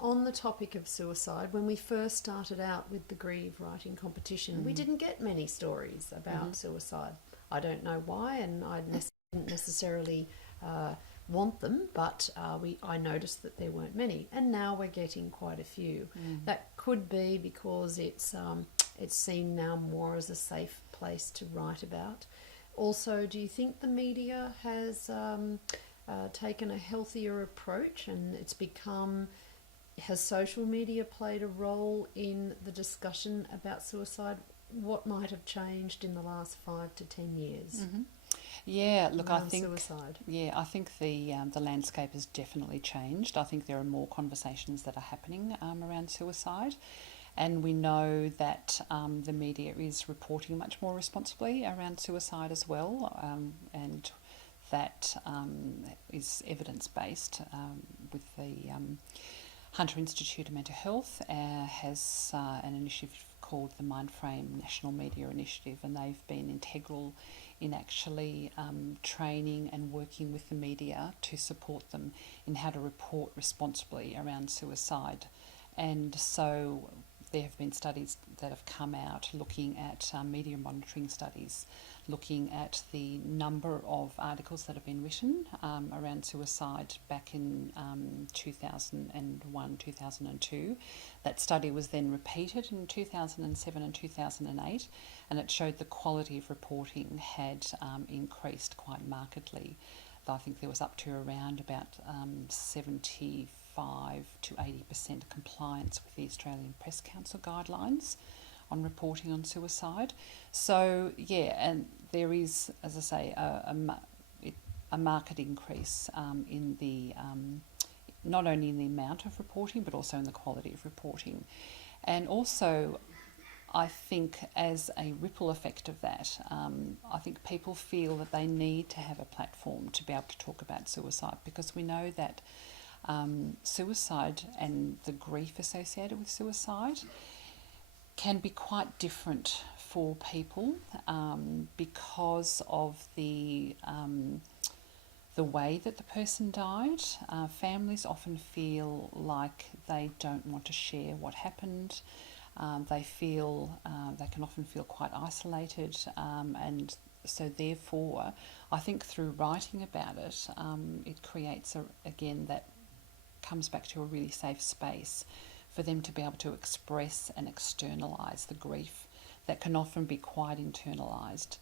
On the topic of suicide, when we first started out with the Grieve writing competition, we didn't get many stories about suicide. I don't know why, and I didn't necessarily want them, but I noticed that there weren't many, and now we're getting quite a few. That could be because it's seen now more as a safe place to write about. Also, do you think the media has taken a healthier approach, and has social media played a role in the discussion about suicide? What might have changed in the last 5 to 10 years? Yeah, look, I think Suicide. I think the landscape has definitely changed. I think there are more conversations that are happening around suicide, and we know that the media is reporting much more responsibly around suicide as well, and that is evidence-based. With the Hunter Institute of Mental Health has an initiative called the Mindframe National Media Initiative, and they've been integral in actually training and working with the media to support them in how to report responsibly around suicide. And so there have been studies that have come out looking at media monitoring studies, looking at the number of articles that have been written around suicide back in 2001, 2002. That study was then repeated in 2007 and 2008, and it showed the quality of reporting had increased quite markedly. I think there was up to around about 75 to 80% compliance with the Australian Press Council guidelines on reporting on suicide. So yeah, and there is, as I say, a marked increase in the not only in the amount of reporting but also in the quality of reporting, and also I think as a ripple effect of that, I think people feel that they need to have a platform to be able to talk about suicide, because we know that suicide and the grief associated with suicide can be quite different for people because of the way that the person died. Families often feel like they don't want to share what happened. They can often feel quite isolated, and so therefore I think through writing about it, it creates again that comes back to a really safe space for them to be able to express and externalise the grief that can often be quite internalised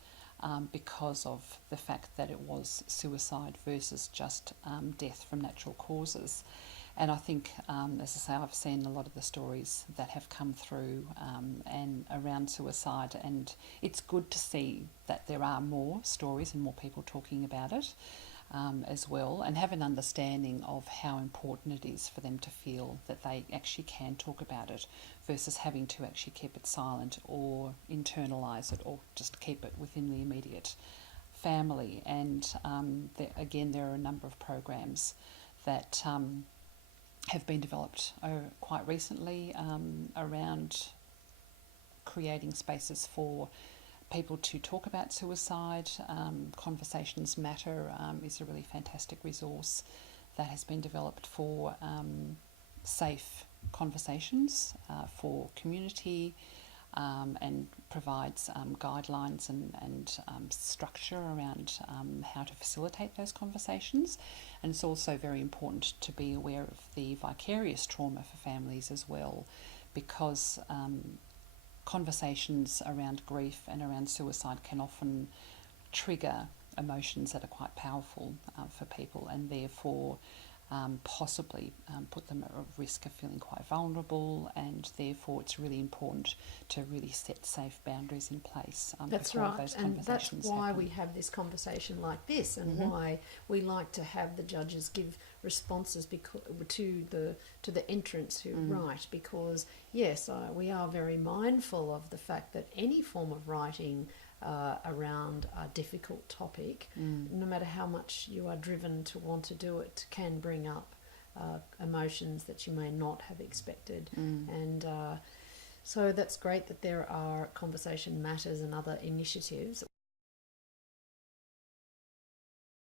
because of the fact that it was suicide versus just death from natural causes. And I think, as I say, I've seen a lot of the stories that have come through and around suicide, and it's good to see that there are more stories and more people talking about it as well, and have an understanding of how important it is for them to feel that they actually can talk about it versus having to actually keep it silent or internalise it or just keep it within the immediate family. And there are a number of programs that have been developed quite recently around creating spaces for people to talk about suicide. Conversations Matter is a really fantastic resource that has been developed for safe conversations for community, and provides guidelines and structure around how to facilitate those conversations. And it's also very important to be aware of the vicarious trauma for families as well, because conversations around grief and around suicide can often trigger emotions that are quite powerful for people, and therefore possibly put them at risk of feeling quite vulnerable, and therefore it's really important to really set safe boundaries in place before those conversations that's why happen. we have this conversation like this, and why we like to have the judges give responses to the entrants who write, because yes, we are very mindful of the fact that any form of writing around a difficult topic, no matter how much you are driven to want to do it, can bring up emotions that you may not have expected. And so that's great that there are Conversation Matters and other initiatives